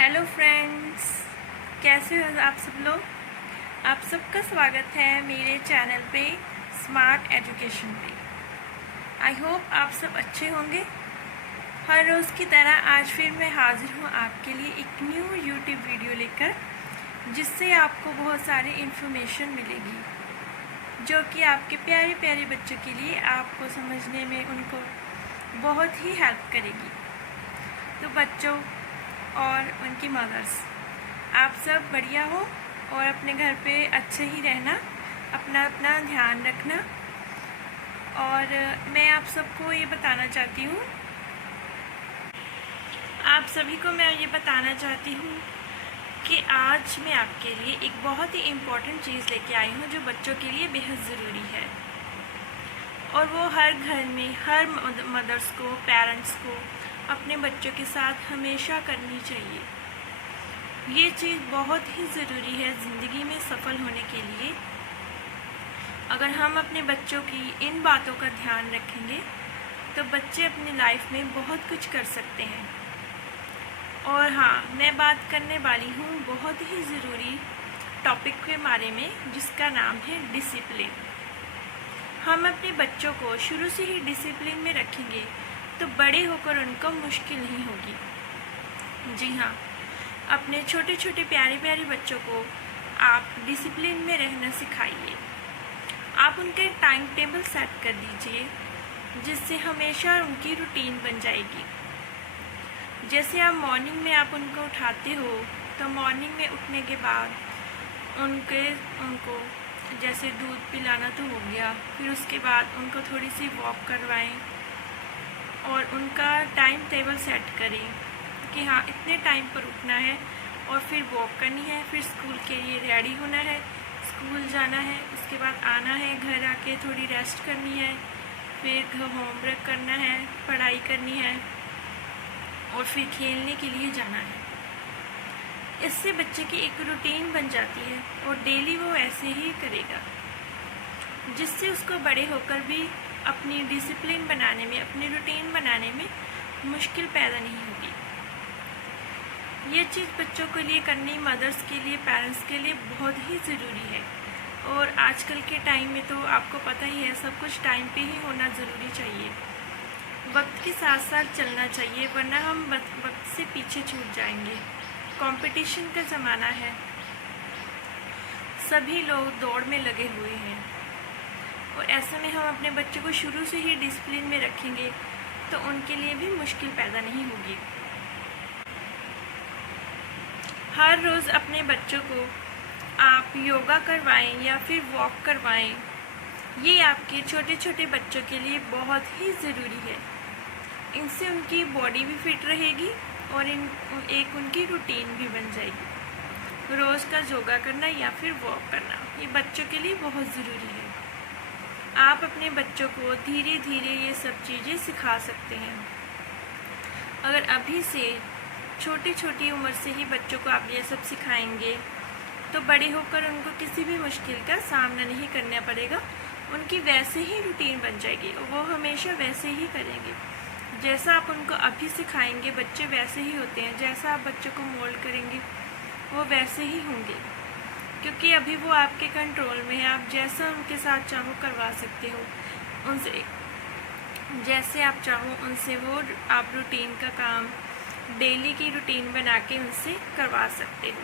Hello friends, कैसे हो आप सब लोग। आप सबका स्वागत है मेरे चैनल पे स्मार्ट एजुकेशन पे। आई होप आप सब अच्छे होंगे। हर रोज़ की तरह आज फिर मैं हाजिर हूँ आपके लिए एक न्यू यूट्यूब वीडियो लेकर, जिससे आपको बहुत सारी इन्फॉर्मेशन मिलेगी जो कि आपके प्यारे प्यारे बच्चों के लिए आपको समझने में उनको बहुत ही हेल्प करेगी। तो बच्चों और उनकी मदर्स, आप सब बढ़िया हो और अपने घर पे अच्छे ही रहना, अपना अपना ध्यान रखना। और मैं आप सबको ये बताना चाहती हूँ, आप सभी को मैं ये बताना चाहती हूँ कि आज मैं आपके लिए एक बहुत ही इम्पोर्टेंट चीज़ लेके आई हूँ जो बच्चों के लिए बेहद ज़रूरी है, और वो हर घर में हर मदर्स को, पेरेंट्स को अपने बच्चों के साथ हमेशा करनी चाहिए। ये चीज़ बहुत ही ज़रूरी है ज़िंदगी में सफल होने के लिए। अगर हम अपने बच्चों की इन बातों का ध्यान रखेंगे तो बच्चे अपनी लाइफ में बहुत कुछ कर सकते हैं। और हाँ, मैं बात करने वाली हूँ बहुत ही ज़रूरी टॉपिक के बारे में, जिसका नाम है डिसिप्लिन। हम अपने बच्चों को शुरू से ही डिसिप्लिन में रखेंगे तो बड़े होकर उनको मुश्किल नहीं होगी। जी हाँ, अपने छोटे छोटे प्यारे प्यारे बच्चों को आप डिसिप्लिन में रहना सिखाइए। आप उनके टाइम टेबल सेट कर दीजिए, जिससे हमेशा उनकी रूटीन बन जाएगी। जैसे आप मॉर्निंग में आप उनको उठाते हो, तो मॉर्निंग में उठने के बाद उनको जैसे दूध पिलाना तो हो गया, फिर उसके बाद उनको थोड़ी सी वॉक करवाएं और उनका टाइम टेबल सेट करें कि हाँ, इतने टाइम पर उठना है और फिर वॉक करनी है, फिर स्कूल के लिए रेडी होना है, स्कूल जाना है, उसके बाद आना है, घर आके थोड़ी रेस्ट करनी है, फिर होमवर्क करना है, पढ़ाई करनी है और फिर खेलने के लिए जाना है। इससे बच्चे की एक रूटीन बन जाती है और डेली वो ऐसे ही करेगा, जिससे उसको बड़े होकर भी अपनी डिसिप्लिन बनाने में, अपनी रूटीन बनाने में मुश्किल पैदा नहीं होगी। ये चीज़ बच्चों के लिए करनी, मदर्स के लिए, पेरेंट्स के लिए बहुत ही ज़रूरी है। और आजकल के टाइम में तो आपको पता ही है, सब कुछ टाइम पे ही होना ज़रूरी चाहिए। वक्त के साथ साथ चलना चाहिए, वरना हम वक्त से पीछे छूट जाएंगे। कंपटीशन का ज़माना है, सभी लोग दौड़ में लगे हुए हैं, और ऐसे में हम अपने बच्चे को शुरू से ही डिसिप्लिन में रखेंगे तो उनके लिए भी मुश्किल पैदा नहीं होगी। हर रोज़ अपने बच्चों को आप योगा करवाएं या फिर वॉक करवाएं। ये आपके छोटे छोटे बच्चों के लिए बहुत ही ज़रूरी है। इनसे उनकी बॉडी भी फिट रहेगी और एक उनकी रूटीन भी बन जाएगी। रोज़ का योगा करना या फिर वॉक करना, ये बच्चों के लिए बहुत ज़रूरी है। आप अपने बच्चों को धीरे धीरे ये सब चीज़ें सिखा सकते हैं। अगर अभी से छोटी छोटी उम्र से ही बच्चों को आप ये सब सिखाएंगे तो बड़े होकर उनको किसी भी मुश्किल का सामना नहीं करना पड़ेगा। उनकी वैसे ही रूटीन बन जाएगी, वो हमेशा वैसे ही करेंगे। जैसा आप उनको अभी सिखाएंगे, बच्चे वैसे ही होते हैं। जैसा आप बच्चों को मोल्ड करेंगे वो वैसे ही होंगे, क्योंकि अभी वो आपके कंट्रोल में है। आप जैसा उनके साथ चाहो करवा सकते हो, उनसे जैसे आप चाहो उनसे वो आप रूटीन का काम, डेली की रूटीन बना के उनसे करवा सकते हो।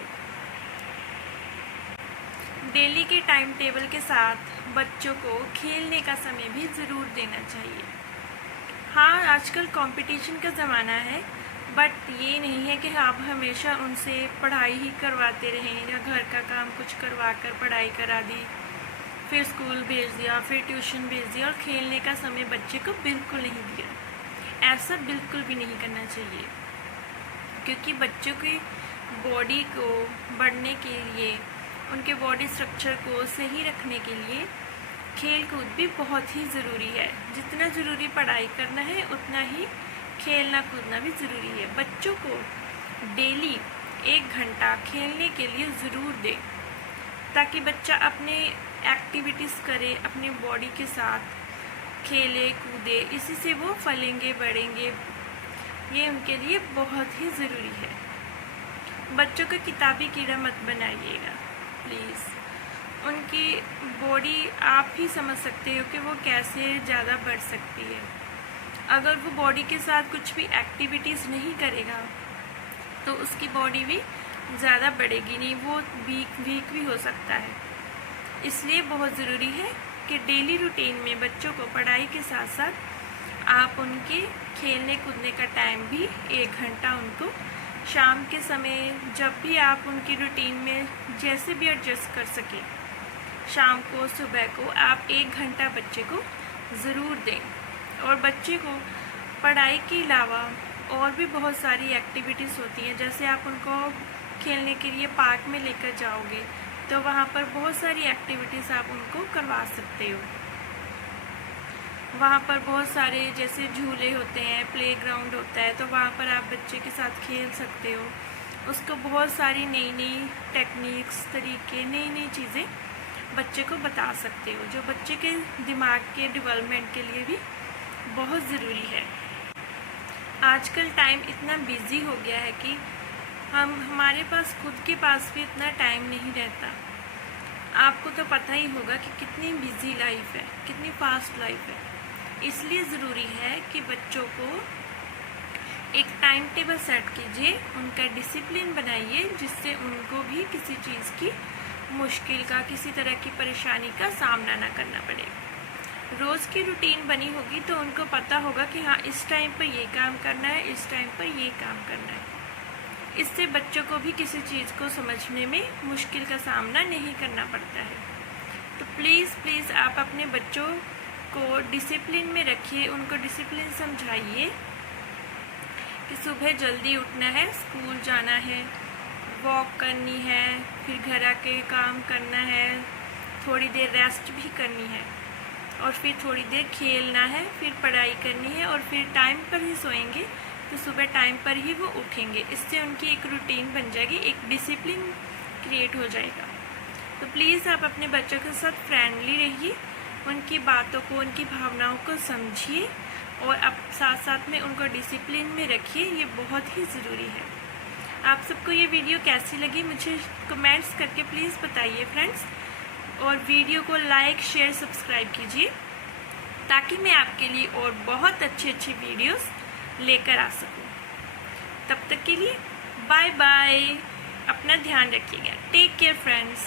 डेली के टाइम टेबल के साथ बच्चों को खेलने का समय भी ज़रूर देना चाहिए। हाँ, आजकल कंपटीशन का ज़माना है, बट ये नहीं है कि आप हमेशा उनसे पढ़ाई ही करवाते रहें या घर का काम कुछ करवा कर पढ़ाई करा दी, फिर स्कूल भेज दिया, फिर ट्यूशन भेज दिया और खेलने का समय बच्चे को बिल्कुल नहीं दिया। ऐसा बिल्कुल भी नहीं करना चाहिए, क्योंकि बच्चों की बॉडी को बढ़ने के लिए, उनके बॉडी स्ट्रक्चर को सही रखने के लिए खेल कूद भी बहुत ही ज़रूरी है। जितना ज़रूरी पढ़ाई करना है उतना ही खेलना कूदना भी ज़रूरी है। बच्चों को डेली 1 घंटा खेलने के लिए ज़रूर दें, ताकि बच्चा अपने एक्टिविटीज़ करे, अपनी बॉडी के साथ खेले कूदे। इसी से वो फलेंगे, बढ़ेंगे। ये उनके लिए बहुत ही ज़रूरी है। बच्चों का किताबी कीड़ा मत बनाइएगा प्लीज़। उनकी बॉडी आप ही समझ सकते हो कि वो कैसे ज़्यादा बढ़ सकती है। अगर वो बॉडी के साथ कुछ भी एक्टिविटीज़ नहीं करेगा तो उसकी बॉडी भी ज़्यादा बढ़ेगी नहीं, वो वीक भी हो सकता है। इसलिए बहुत ज़रूरी है कि डेली रूटीन में बच्चों को पढ़ाई के साथ साथ आप उनके खेलने कूदने का टाइम भी 1 घंटा उनको शाम के समय जब भी आप उनकी रूटीन में जैसे भी एडजस्ट कर सकें, शाम को सुबह को आप 1 घंटा बच्चे को ज़रूर दें। और बच्चे को पढ़ाई के अलावा और भी बहुत सारी एक्टिविटीज़ होती हैं, जैसे आप उनको खेलने के लिए पार्क में लेकर जाओगे तो वहाँ पर बहुत सारी एक्टिविटीज़ आप उनको करवा सकते हो। वहाँ पर बहुत सारे जैसे झूले होते हैं, प्लेग्राउंड होता है, तो वहाँ पर आप बच्चे के साथ खेल सकते हो। उसको बहुत सारी नई नई टेक्निक्स, तरीके, नई नई चीज़ें बच्चे को बता सकते हो, जो बच्चे के दिमाग के डेवलपमेंट के लिए भी बहुत ज़रूरी है। आजकल टाइम इतना बिज़ी हो गया है कि हमारे पास खुद के पास भी इतना टाइम नहीं रहता। आपको तो पता ही होगा कि कितनी बिज़ी लाइफ है, कितनी फास्ट लाइफ है। इसलिए ज़रूरी है कि बच्चों को एक टाइम टेबल सेट कीजिए, उनका डिसिप्लिन बनाइए, जिससे उनको भी किसी चीज़ की मुश्किल का, किसी तरह की परेशानी का सामना ना करना पड़े। रोज़ की रूटीन बनी होगी तो उनको पता होगा कि हाँ, इस टाइम पर ये काम करना है, इस टाइम पर ये काम करना है। इससे बच्चों को भी किसी चीज़ को समझने में मुश्किल का सामना नहीं करना पड़ता है। तो प्लीज़ आप अपने बच्चों को डिसिप्लिन में रखिए, उनको डिसिप्लिन समझाइए कि सुबह जल्दी उठना है, स्कूल जाना है, वॉक करनी है, फिर घर आके काम करना है, थोड़ी देर रेस्ट भी करनी है, और फिर थोड़ी देर खेलना है, फिर पढ़ाई करनी है, और फिर टाइम पर ही सोएंगे तो सुबह टाइम पर ही वो उठेंगे। इससे उनकी एक रूटीन बन जाएगी, एक डिसिप्लिन क्रिएट हो जाएगा। तो प्लीज़ आप अपने बच्चों के साथ फ्रेंडली रहिए, उनकी बातों को, उनकी भावनाओं को समझिए, और अब साथ साथ में उनको डिसिप्लिन में रखिए। ये बहुत ही ज़रूरी है। आप सबको ये वीडियो कैसी लगी मुझे कमेंट्स करके प्लीज़ बताइए फ्रेंड्स, और वीडियो को लाइक, शेयर, सब्सक्राइब कीजिए ताकि मैं आपके लिए और बहुत अच्छी वीडियोस लेकर आ सकूं। तब तक के लिए बाय बाय, अपना ध्यान रखिएगा। Take care friends.